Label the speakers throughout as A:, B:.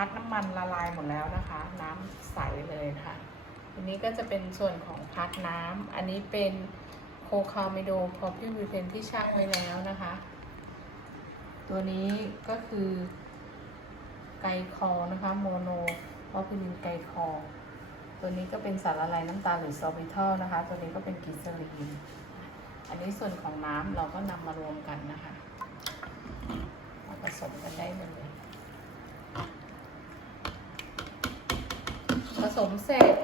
A: าร์ทน้ำมันละลายหมดแล้วนะคะ น้ำใสเลยค่ะอันนี้ก็จะเป็นส่วนของพาร์ทน้ำอันนี้เป็นโคคาเมโดพอพิวิเพนที่ช่างไว้แล้วนะคะ ตัวนี้ก็คือไกคอนะคะโมโนพอพิลินไกคอตัวนี้ก็เป็นสารละลายน้ำตาลหรือซอบิทอลนะคะ ตัวนี้ก็เป็นกลิเซอรีน อันนี้ส่วนของน้ำเราก็นำมารวมกันนะคะผสมกันได้เลย ผสมเสร็จ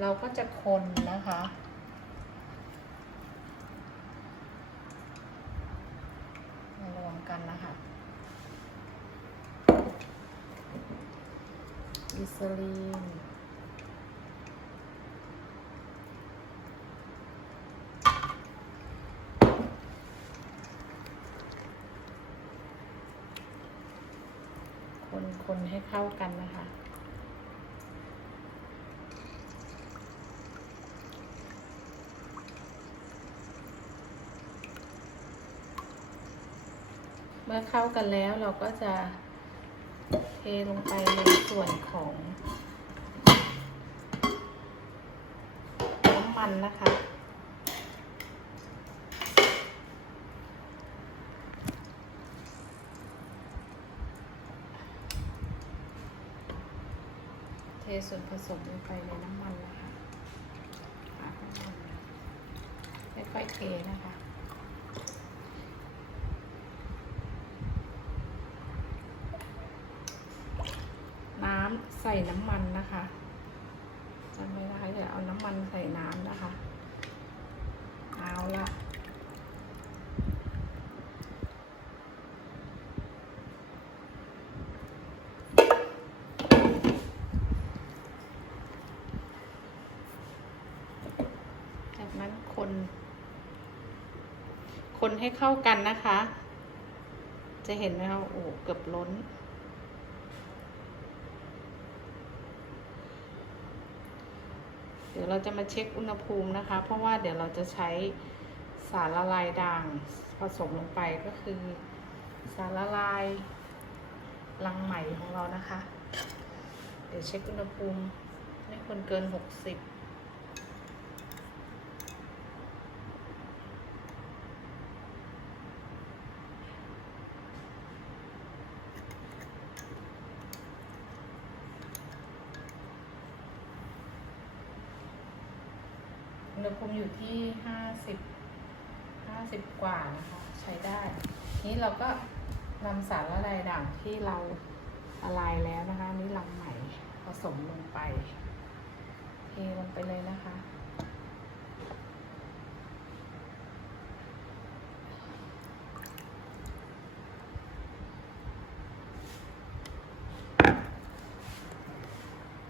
A: เราก็จะคนนะคะ รวมกันนะคะกลิเซอรีนคนคนให้เข้ากันนะคะ มื่อเข้ากันแล้วเราก็จะเทลงไปในส่วนของน้ำมันนะคะ เทส่วนผสมลงไปในน้ำมันนะคะอะค่อยๆเทนะคะ น้ำใส่น้ำมันนะคะจำไม่ได้เดี๋ยวเอาน้ำมันใส่น้ำนะคะ เอาละจากนั้นคน คนให้เข้ากันนะคะ จะเห็นไหมคะโอ้เกือบล้น เดี๋ยวเราจะมาเช็คอุณหภูมินะคะ เพราะว่าเดี๋ยวเราจะใช้สารละลายด่างผสมลงไปก็คือ สารละลายลังไหมของเรานะคะ เดี๋ยวเช็คอุณหภูมิไม่ควรเกิน 60 อุณหภูมิอยู่ที่ห้าสิบห้าสิบกว่านะคะใช้ได้ นี้เราก็นำสารละลายด่างที่เราละลายแล้วนะคะนนี่ลังใหม่ผสมลงไปเทลงไปเลยนะคะ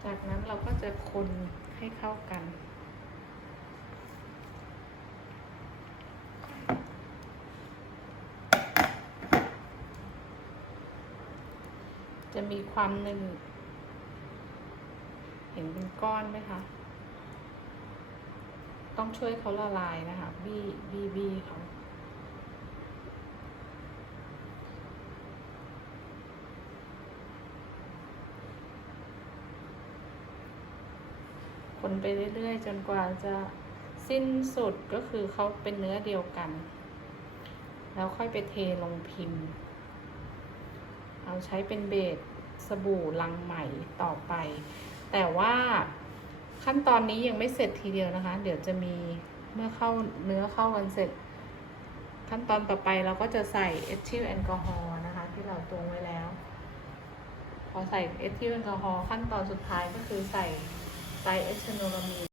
A: จากนั้นเราก็จะคนให้เข้ากัน จะมีความหนึ่งเห็นเป็นก้อนไหมคะ ต้องช่วยเขาละลายนะคะ บี้บี้บี้เขาคนไปเรื่อยๆ จนกว่าจะสิ้นสุดก็คือเขาเป็นเนื้อเดียวกัน แล้วค่อยไปเทลงพิมพ์ เอาใช้เป็นเบสสบู่ลังใหม่ต่อไป แต่ว่าขั้นตอนนี้ยังไม่เสร็จทีเดียวนะคะ เดี๋ยวจะมีเมื่อเข้าเนื้อเข้ากันเสร็จ ขั้นตอนต่อไปเราก็จะใส่เอทิลแอลกอฮอล์นะคะ ที่เราตวงไว้แล้ว พอใส่เอทิลแอลกอฮอล์ขั้นตอนสุดท้ายก็คือใส่ไตรเอชโนลามีน